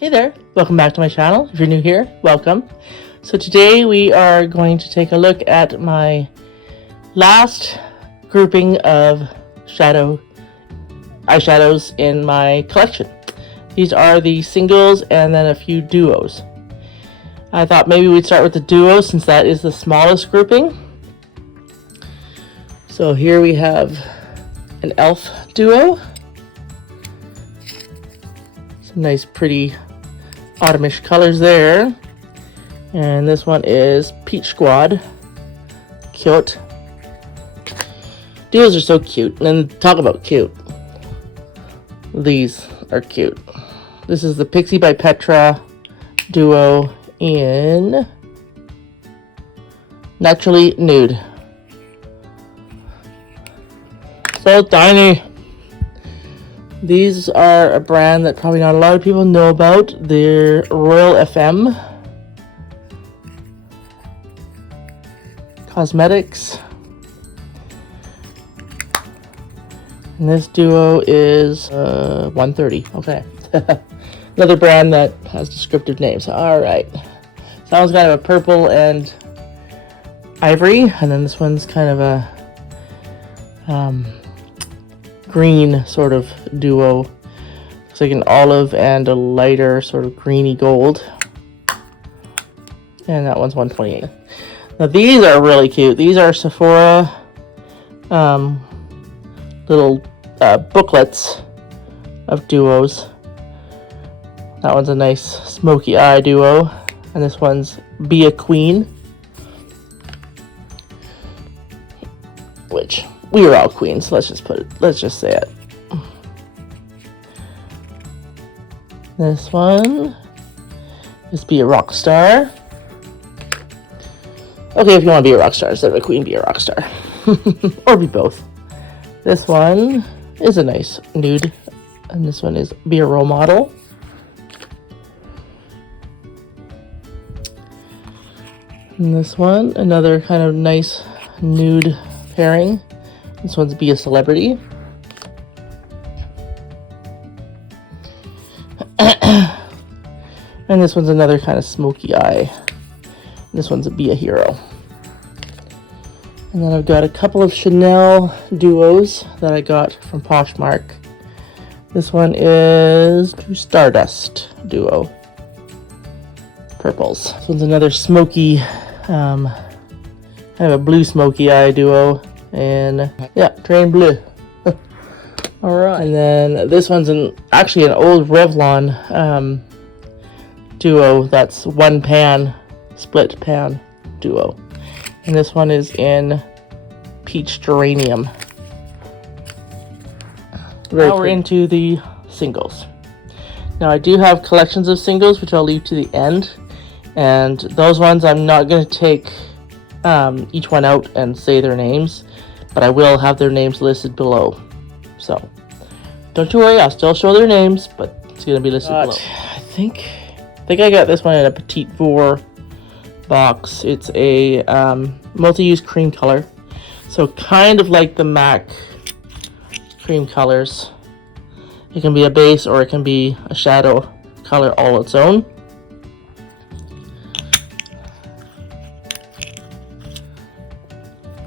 Hey there, welcome back to my channel. If you're new here, welcome. So today we are going to take a look at my last grouping of eyeshadows in my collection. These are the singles and then a few duos. I thought maybe we'd start with the duos since that is the smallest grouping. So here we have an elf duo. Some nice pretty autumnish colors there. And this one is Peach Squad. Cute. Duos are so cute. And talk about cute. These are cute. This is the Pixie by Petra duo in Naturally Nude. So tiny. These are a brand that probably not a lot of people know about. They're Royal FM Cosmetics. And this duo is $130. Okay. Another brand that has descriptive names. Alright. So that one's kind of a purple and ivory. And then this one's kind of a green sort of duo. Looks like an olive and a lighter sort of greeny gold. And that one's $128. Now these are really cute. These are Sephora little booklets of duos. That one's a nice smoky eye duo. And this one's Be a Queen. Which we are all queens. Let's just say it. This one is Be a Rock Star. Okay, if you want to be a rock star instead of a queen, be a rock star. Or be both. This one is a nice nude. And this one is Be a Role Model. And this one, another kind of nice nude pairing. This one's Be a Celebrity. And this one's another kind of smoky eye. This one's a Be a Hero. And then I've got a couple of Chanel duos that I got from Poshmark. This one is Stardust duo. Purples. This one's another smoky, kind of a blue smoky eye duo. And yeah, Train Blue. Alright. And then this one's actually an old Revlon duo that's one pan, split pan duo. And this one is in Peach Geranium. Now we're into the singles. Now I do have collections of singles which I'll leave to the end. And those ones I'm not going to take each one out and say their names. But I will have their names listed below. So, don't you worry, I'll still show their names, but it's going to be listed below. I think I got this one in a Petite Four box. It's a multi-use cream color. So, kind of like the MAC cream colors. It can be a base or it can be a shadow color all its own.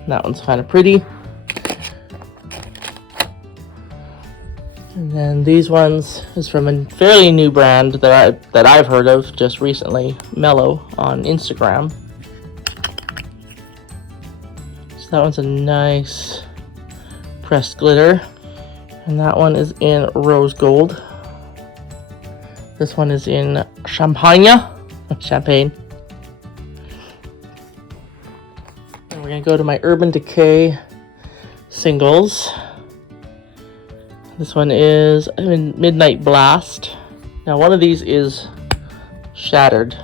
That one's kind of pretty. And then these ones is from a fairly new brand that I've heard of just recently, Mellow on Instagram. So that one's a nice pressed glitter. And that one is in Rose Gold. This one is in Champagne. We're going to go to my Urban Decay singles. This one is Midnight Blast. Now one of these is shattered,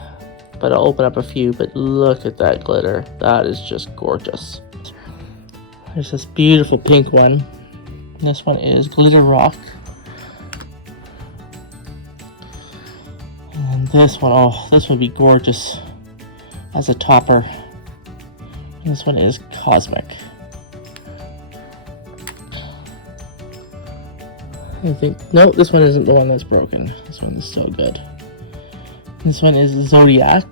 but I'll open up a few, but look at that glitter. That is just gorgeous. There's this beautiful pink one. This one is Glitter Rock. And this one, oh, this would be gorgeous as a topper. This one is Cosmic. I think, no, this one isn't the one that's broken. This one is still good. This one is Zodiac.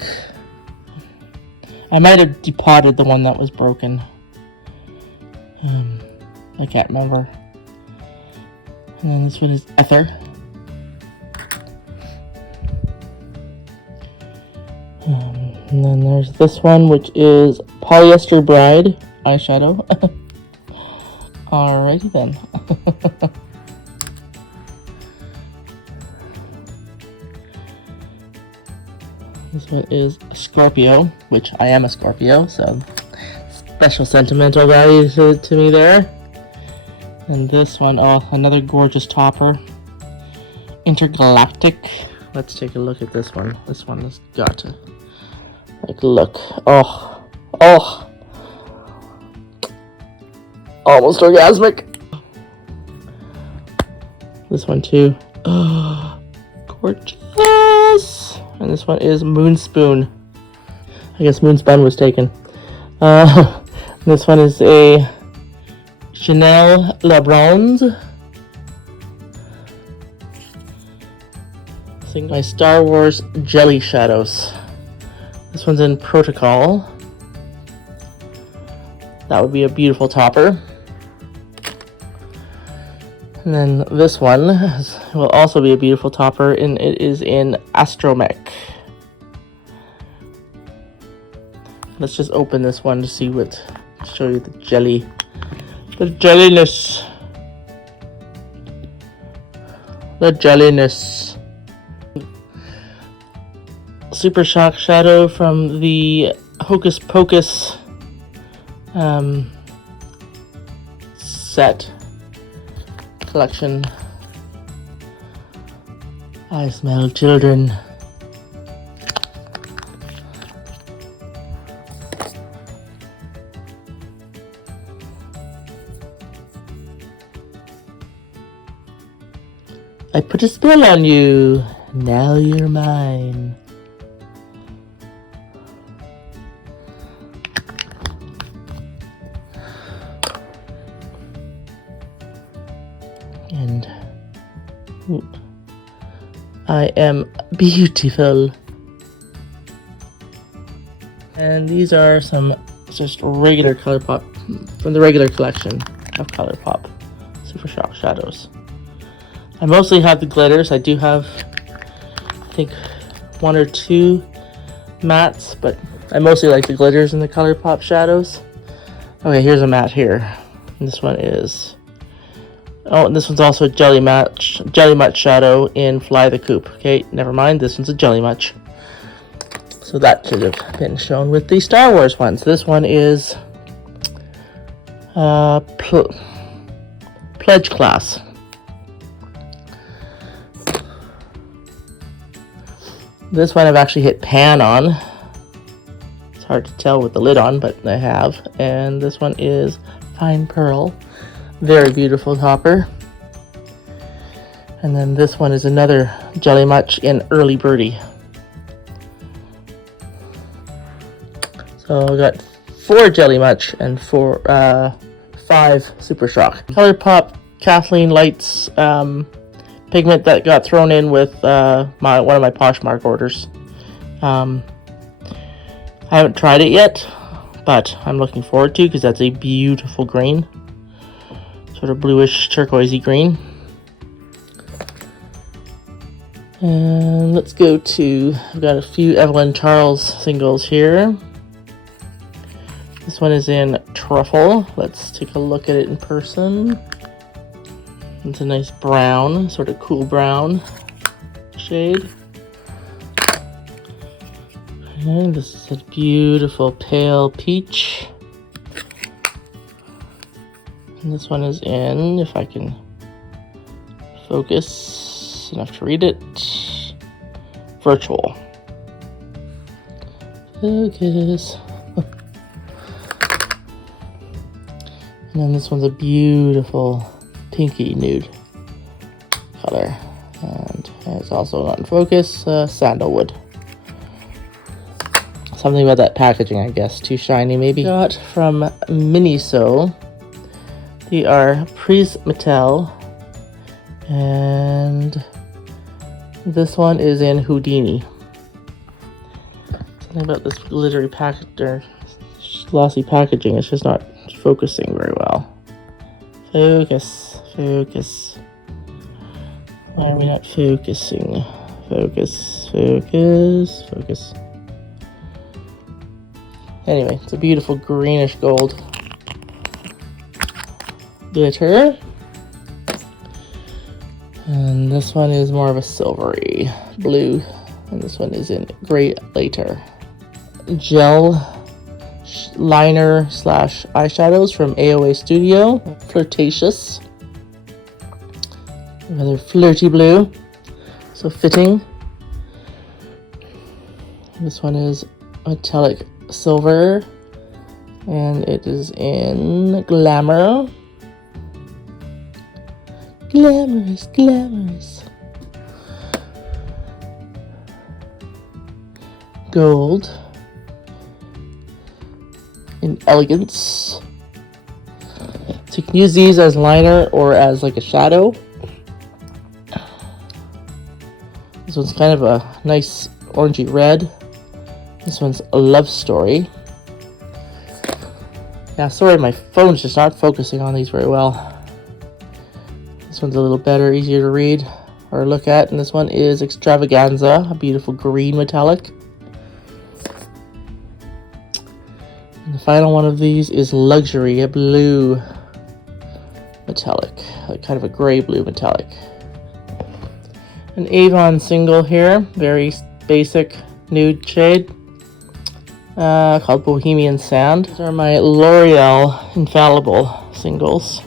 I might have depotted the one that was broken. I can't remember. And then this one is Ether. And then there's this one, which is Polyester Bride eyeshadow. Alrighty then. This one is Scorpio, which I am a Scorpio, so special sentimental value to me there. And this one, oh, another gorgeous topper. Intergalactic. Let's take a look at this one. This one has got to, like, look. Oh, oh. Almost orgasmic. This one too. Oh, gorgeous. And this one is Moonspoon. I guess Moonspun was taken. This one is a Chanel La Bronze. My Star Wars Jelly Shadows. This one's in Protocol. That would be a beautiful topper. And then this one will also be a beautiful topper, and it is in Astromech. Let's just open this one to see what, show you the jelly. The jelliness. The jelliness. Super Shock Shadow from the Hocus Pocus set collection. I smell children. I put a spell on you. Now you're mine. And I am beautiful. And these are some just regular ColourPop from the regular collection of ColourPop Super Shock Shadows. I mostly have the glitters. I do have, I think, 1 or 2 mattes, but I mostly like the glitters in the ColourPop shadows. Okay, here's a matte here. And this one is, oh, and this one's also a Jelly Mutt shadow in Fly the Coop. Okay, never mind, this one's a Jelly Mutt. So that should have been shown with the Star Wars ones. This one is Pledge Class. This one I've actually hit pan on. It's hard to tell with the lid on, but I have. And this one is Fine Pearl. Very beautiful topper. And then this one is another Jelly Mutt in Early Birdie. So I got 4 Jelly Mutt and 5 Super Shock. ColourPop Kathleen Lights pigment that got thrown in with one of my Poshmark orders. I haven't tried it yet, but I'm looking forward to, because that's a beautiful green. Sort of bluish turquoisey green. And let's go to, I've got a few Evelyn Charles singles here. This one is in Truffle. Let's take a look at it in person. It's a nice brown, sort of cool brown shade. And this is a beautiful pale peach. And this one is in, if I can focus enough to read it, Virtual. Focus. And then this one's a beautiful pinky nude color, and it's also not in focus, sandalwood. Something about that packaging, I guess, too shiny maybe. Got from Miniso. They are Prise Mattel, and this one is in Houdini. Something about this glittery package or glossy packaging, it's just not focusing very well. Focus, focus. Why are we not focusing? Focus, focus, focus. Anyway, it's a beautiful greenish gold glitter. And this one is more of a silvery blue. And this one is in gray later. Gel liner slash eyeshadows from AOA Studio. Flirtatious. Rather flirty blue. So fitting. This one is metallic silver. And it is in Glamour. Glamorous, glamorous. Gold. In Elegance. So you can use these as liner or as like a shadow. This one's kind of a nice orangey red. This one's a Love Story. Yeah, sorry, my phone's just not focusing on these very well. This one's a little better, easier to read or look at. And this one is Extravaganza, a beautiful green metallic. And the final one of these is Luxury, a blue metallic, like kind of a gray blue metallic. An Avon single here, very basic nude shade, called Bohemian Sand. These are my L'Oreal Infallible singles.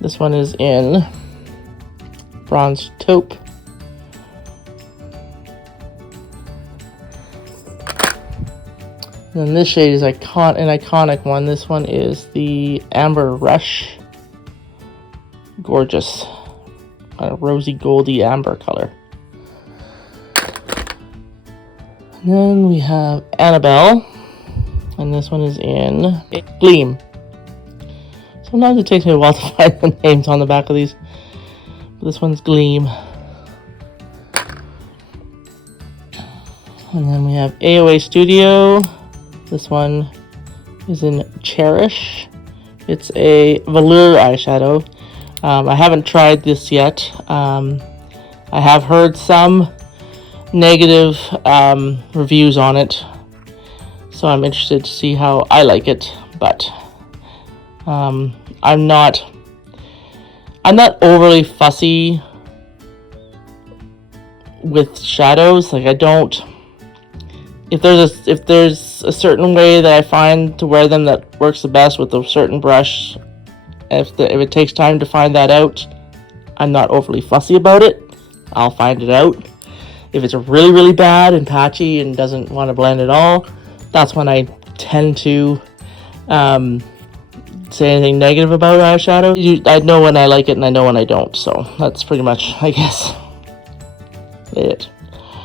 This one is in Bronze Taupe. And then this shade is an iconic one. This one is the Amber Rush. Gorgeous. Kind of rosy goldy amber color. And then we have Annabelle. And this one is in Gleam. Sometimes it takes me a while to find the names on the back of these. But this one's Gleam. And then we have AOA Studio. This one is in Cherish. It's a velour eyeshadow. I haven't tried this yet. I have heard some negative reviews on it. So I'm interested to see how I like it. But I'm not overly fussy with shadows. Like I don't. If there's a certain way that I find to wear them that works the best with a certain brush, if it takes time to find that out, I'm not overly fussy about it. I'll find it out. If it's really, really bad and patchy and doesn't want to blend at all, that's when I tend to say anything negative about eyeshadow. I know when I like it and I know when I don't. So that's pretty much, I guess, it.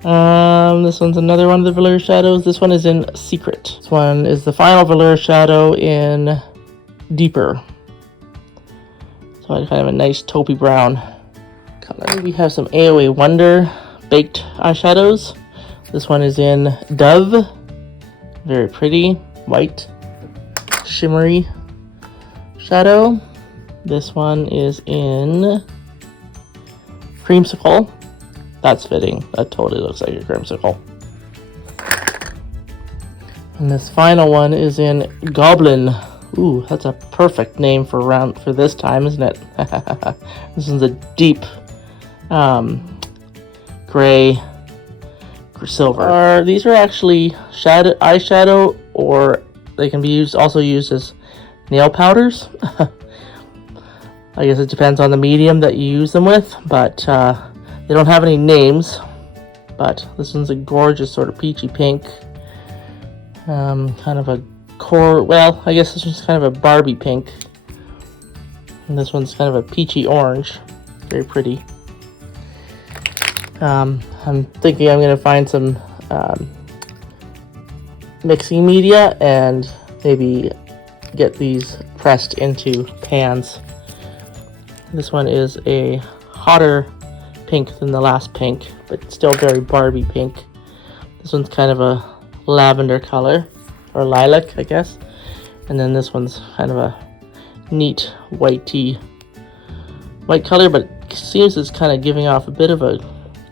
This one's another one of the velour shadows. This one is in Secret. This one is the final velour shadow in Deeper. So I kind of a nice taupey brown color. We have some AOA Wonder baked eyeshadows. This one is in Dove. Very pretty, white, shimmery shadow. This one is in Creamsicle. That's fitting. That totally looks like a Creamsicle. And this final one is in Goblin. Ooh, that's a perfect name for this time, isn't it? This one's a deep gray silver. These are actually eyeshadow, or they can be also used as nail powders. I guess it depends on the medium that you use them with, but they don't have any names. But this one's a gorgeous sort of peachy pink, kind of a well, I guess this one's kind of a Barbie pink, and this one's kind of a peachy orange. Very pretty. I'm thinking I'm going to find some mixing media and maybe get these pressed into pans. This one is a hotter pink than the last pink, but still very Barbie pink. This one's kind of a lavender color, or lilac, I guess. And then this one's kind of a neat white color, but it seems it's kind of giving off a bit of a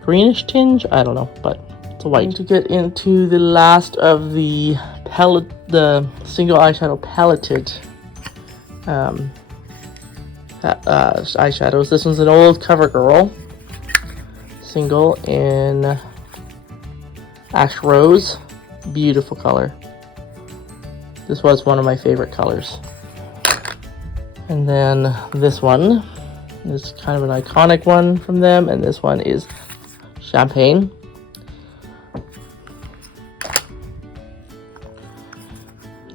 greenish tinge. I don't know, but it's a white. To get into the last of the single eyeshadow paletted eyeshadows. This one's an old CoverGirl single in Ash Rose. Beautiful color. This was one of my favorite colors. And then this one is kind of an iconic one from them, and this one is Champagne.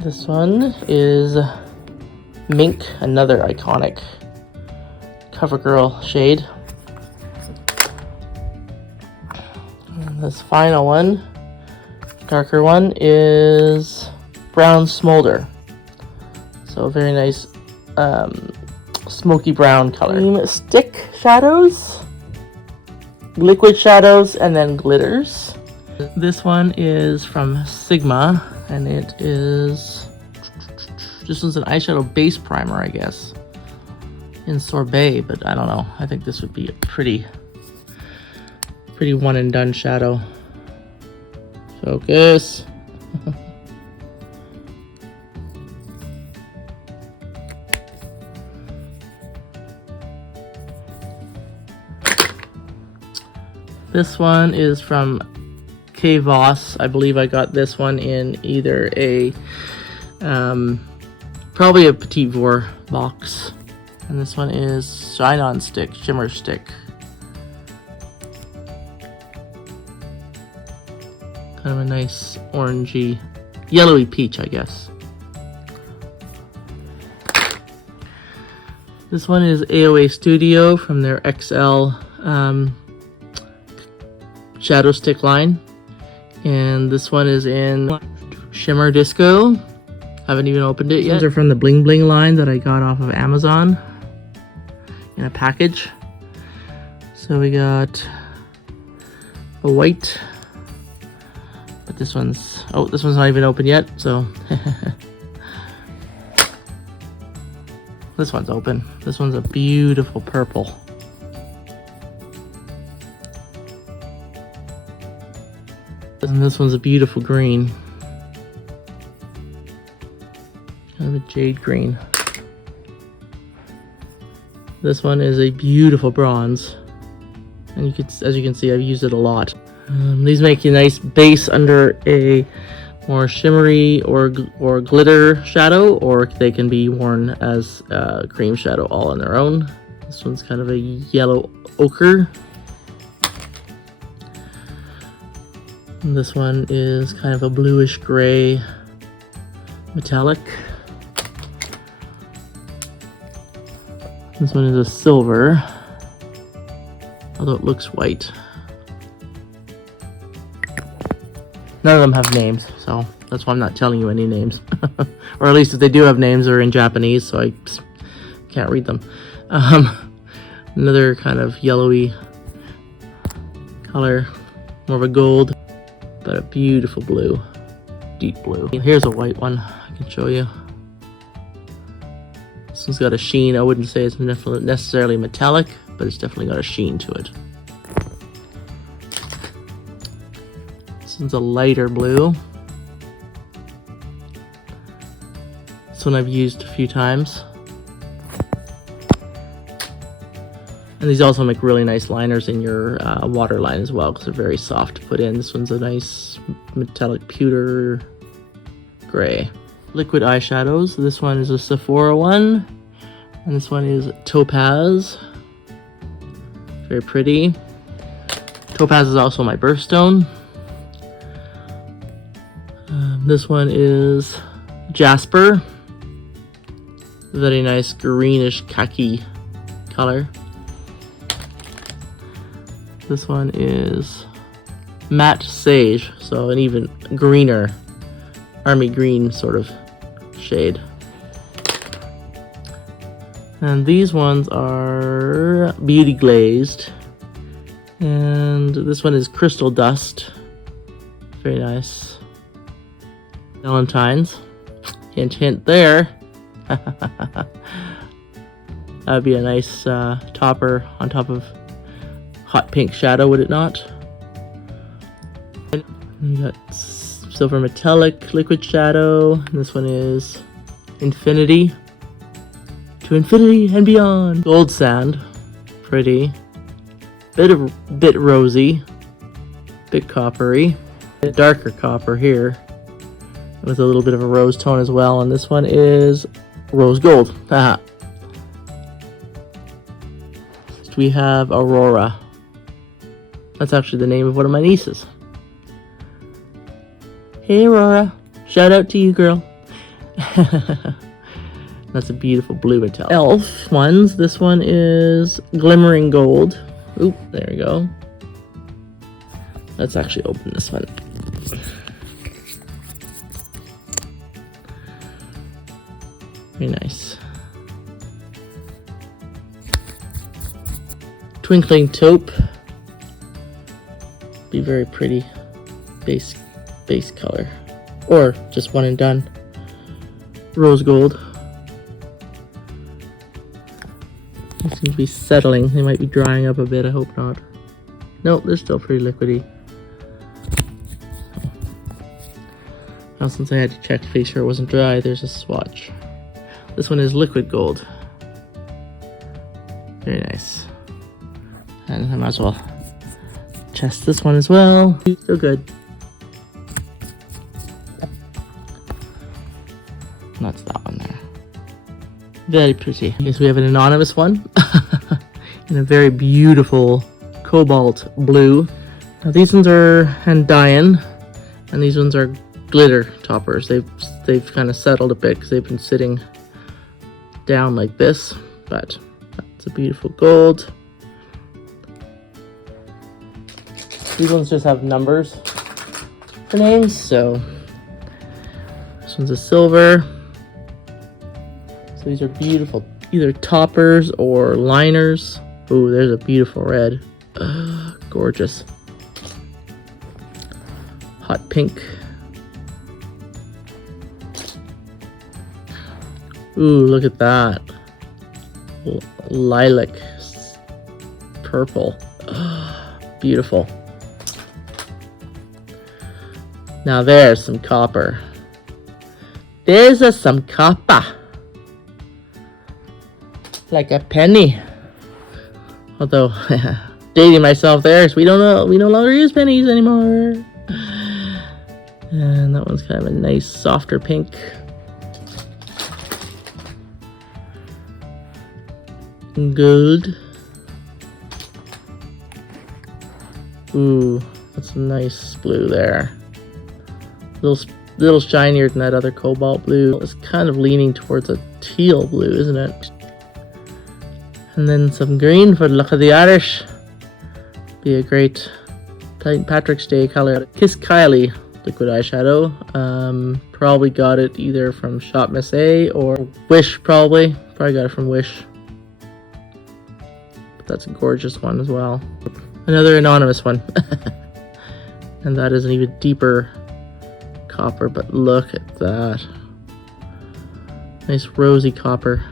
This one is Mink, another iconic CoverGirl shade. And this final one, darker one, is Brown Smolder. So very nice smoky brown color. Stick shadows, liquid shadows, and then glitters. This one is from Sigma, and it is, this one's an eyeshadow base primer, I guess, in Sorbet, but I don't know. I think this would be a pretty one and done shadow. Focus. This one is from K. Voss. I believe I got this one in either a probably a Petite Vour box, and this one is Shine On Stick, Shimmer Stick. Kind of a nice orangey, yellowy peach, I guess. This one is AOA Studio from their XL shadow stick line, and this one is in Shimmer Disco. Haven't even opened it yet. These are from the Bling Bling line that I got off of Amazon in a package. So we got a white, but this one's not even open yet, so this one's open. This one's a beautiful purple. And this one's a beautiful green. Kind of a jade green. This one is a beautiful bronze. And as you can see, I've used it a lot. These make a nice base under a more shimmery or glitter shadow, or they can be worn as a cream shadow all on their own. This one's kind of a yellow ochre. And this one is kind of a bluish gray metallic. This one is a silver, although it looks white. None of them have names, so that's why I'm not telling you any names. Or at least if they do have names, they're in Japanese, so I can't read them. Another kind of yellowy color, more of a gold, but a beautiful blue, deep blue. Here's a white one I can show you. This one's got a sheen. I wouldn't say it's necessarily metallic, but it's definitely got a sheen to it. This one's a lighter blue. This one I've used a few times. And these also make really nice liners in your waterline as well, because they're very soft to put in. This one's a nice metallic pewter gray. Liquid eyeshadows. This one is a Sephora one, and this one is Topaz. Very pretty. Topaz is also my birthstone. This one is Jasper. Very nice greenish khaki color. This one is Matte Sage, so an even greener, army green sort of shade. And these ones are Beauty Glazed. And this one is Crystal Dust. Very nice. Valentine's. Hint, hint there. That'd be a nice topper on top of hot pink shadow, would it not? You got silver metallic liquid shadow. This one is infinity. To infinity and beyond. Gold sand. Pretty. Bit rosy. Bit coppery. Darker copper here. With a little bit of a rose tone as well. And this one is rose gold. Haha. Next we have Aurora. That's actually the name of one of my nieces. Hey Aurora. Shout out to you, girl. That's a beautiful blue metallic. Elf ones. This one is glimmering gold. Oop, there we go. Let's actually open this one. Very nice. Twinkling taupe. Be very pretty base color. Or just one and done. Rose gold. They seem to be settling. They might be drying up a bit. I hope not. Nope, they're still pretty liquidy. Now, since I had to check to make sure it wasn't dry, there's a swatch. This one is liquid gold. Very nice. And I might as well test this one as well. Still good. That's that one there. Very pretty. Okay, so we have an anonymous one in a very beautiful cobalt blue. Now these ones are Andian, and these ones are glitter toppers. They've kind of settled a bit because they've been sitting down like this, but that's a beautiful gold. These ones just have numbers for names, so this one's a silver. So these are beautiful, either toppers or liners. Ooh, there's a beautiful red. Gorgeous. Hot pink. Ooh, look at that. Lilac. Purple. Beautiful. Now there's some copper. There's some copper. Like a penny. Although, dating myself there, because we no longer use pennies anymore. And that one's kind of a nice, softer pink. Gold. Ooh, that's a nice blue there. Little shinier than that other cobalt blue. It's kind of leaning towards a teal blue, isn't it? And then some green for the look of the Irish. Be a great St. Patrick's Day color. Kiss Kylie liquid eyeshadow. Probably got it either from Shop Miss A or Wish, probably. Probably got it from Wish. But that's a gorgeous one as well. Another anonymous one. And that is an even deeper copper, but look at that. Nice rosy copper.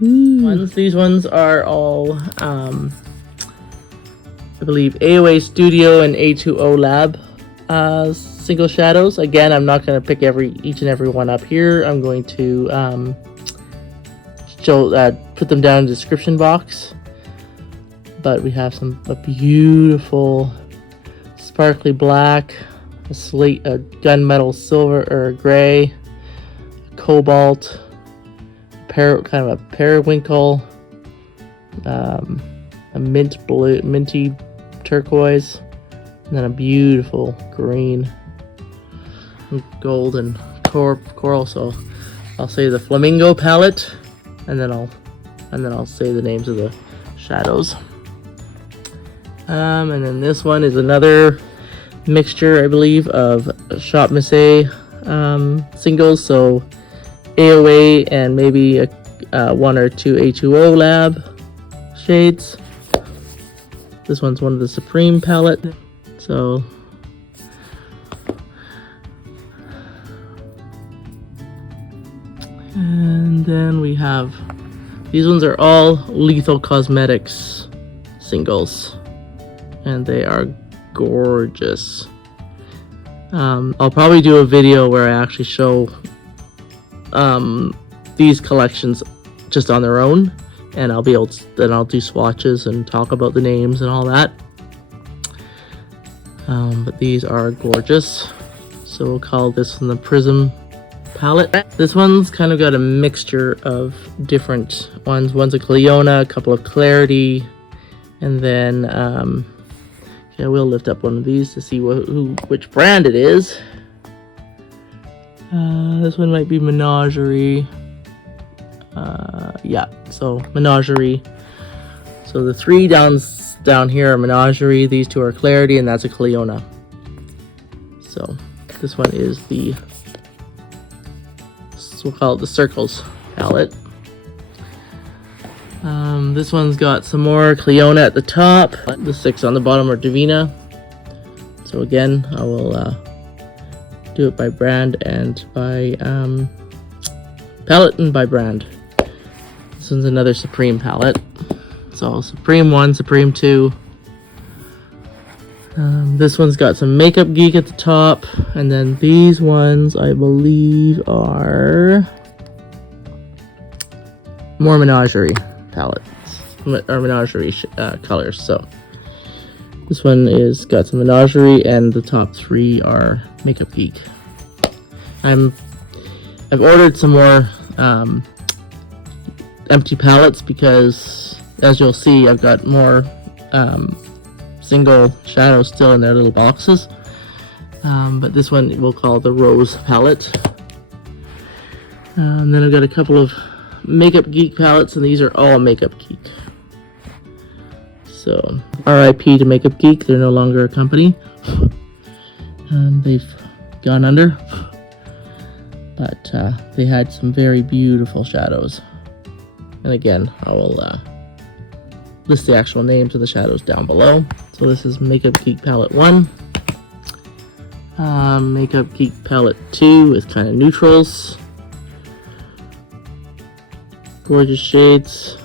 These ones are all, I believe, AOA Studio and A2O Lab single shadows. Again, I'm not going to pick each and every one up here. I'm going to put them down in the description box. But we have a beautiful sparkly black, a slate, a gunmetal silver or gray, cobalt, kind of a periwinkle, a mint blue, minty turquoise, and then a beautiful green, gold, and coral. So I'll say the flamingo palette, and then I'll say the names of the shadows. And then this one is another mixture, I believe, of Shop Miss A singles. So AOA and maybe one or two A2O Lab shades. This one's one of the Supreme palette. So And then we have, these ones are all Lethal Cosmetics singles, and they are gorgeous. I'll probably do a video where I actually show these collections just on their own, and I'll be able to, then I'll do swatches and talk about the names and all that. But these are gorgeous. So we'll call this one the Prism palette. This one's kind of got a mixture of different ones. One's a Cleonadh, a couple of Clarity, and then yeah, we'll lift up one of these to see which brand it is. This one might be Menagerie. Yeah, so Menagerie. So the three down here are Menagerie, these two are Clarity, and that's a Cleonadh. So this one is the, we'll call it the Circles palette. This one's got some more Cleonadh at the top. The 6 on the bottom are Davinah. So again, I will do it by brand and by palette and by brand. This one's another Supreme palette. So Supreme 1, Supreme 2. This one's got some Makeup Geek at the top, and then these ones I believe are more Menagerie palettes, or Menagerie colors. So this one is got some Menagerie, and the top 3 are Makeup Geek. I've ordered some more empty palettes because, as you'll see, I've got more single shadows still in their little boxes. But this one we'll call the Rose palette. And then I've got a couple of Makeup Geek palettes, and these are all Makeup Geek. So RIP to Makeup Geek, they're no longer a company. They've gone under. But they had some very beautiful shadows. And again, I will list the actual names of the shadows down below. So this is Makeup Geek Palette 1. Makeup Geek Palette 2 is kind of neutrals. Gorgeous shades.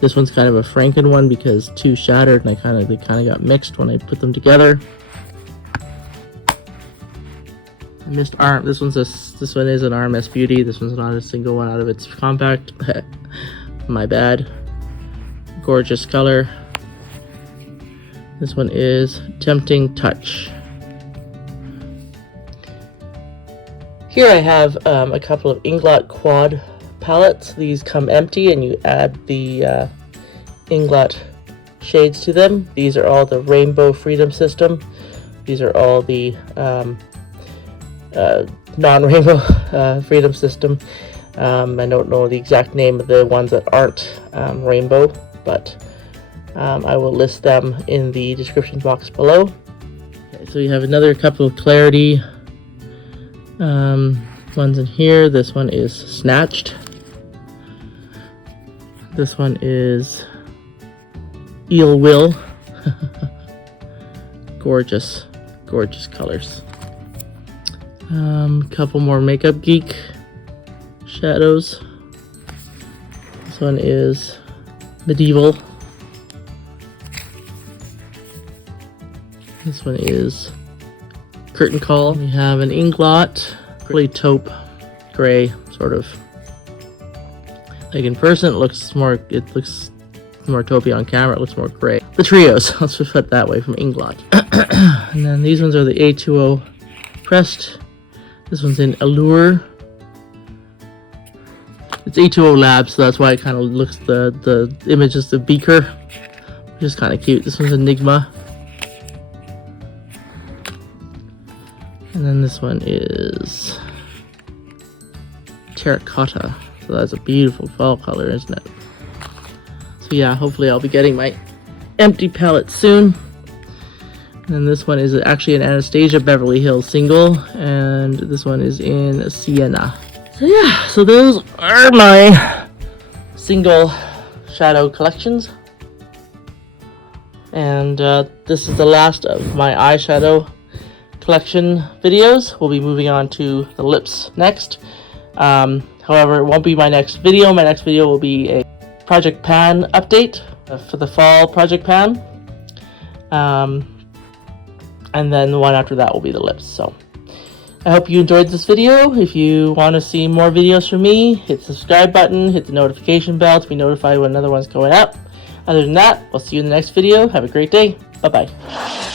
This one's kind of a Franken one because 2 shattered, and they kind of got mixed when I put them together. I missed ARM. This one is an RMS Beauty. This one's not a single one out of its compact. My bad. Gorgeous color. This one is Tempting Touch. Here I have a couple of Inglot Quad palettes. These come empty, and you add the Inglot shades to them. These are all the Rainbow Freedom System. These are all the non-rainbow Freedom System. I don't know the exact name of the ones that aren't rainbow, but I will list them in the description box below. Okay, so you have another couple of Clarity ones in here. This one is Snatched. This one is Eel Will. Gorgeous, gorgeous colors. Couple more Makeup Geek shadows. This one is Medieval. This one is Curtain Call. We have an Inglot, really taupe gray, sort of. Like in person, it looks more taupey on camera. It looks more gray. The trios, let's just put it that way, from Inglot. And then these ones are the A20 pressed. This one's in Allure. It's A20 Labs, so that's why it kind of looks, the image is the beaker, which is kind of cute. This one's Enigma. And then this one is Terracotta. So that's a beautiful fall color, isn't it? So yeah, hopefully I'll be getting my empty palette soon. And then this one is actually an Anastasia Beverly Hills single, and this one is in Sienna. So yeah, so those are my single shadow collections. And this is the last of my eyeshadow collection videos. We'll be moving on to the lips next. However, it won't be my next video. My next video will be a Project Pan update for the fall Project Pan. And then the one after that will be the lips. So I hope you enjoyed this video. If you want to see more videos from me, hit the subscribe button, hit the notification bell to be notified when another one's going up. Other than that, I'll see you in the next video. Have a great day. Bye-bye.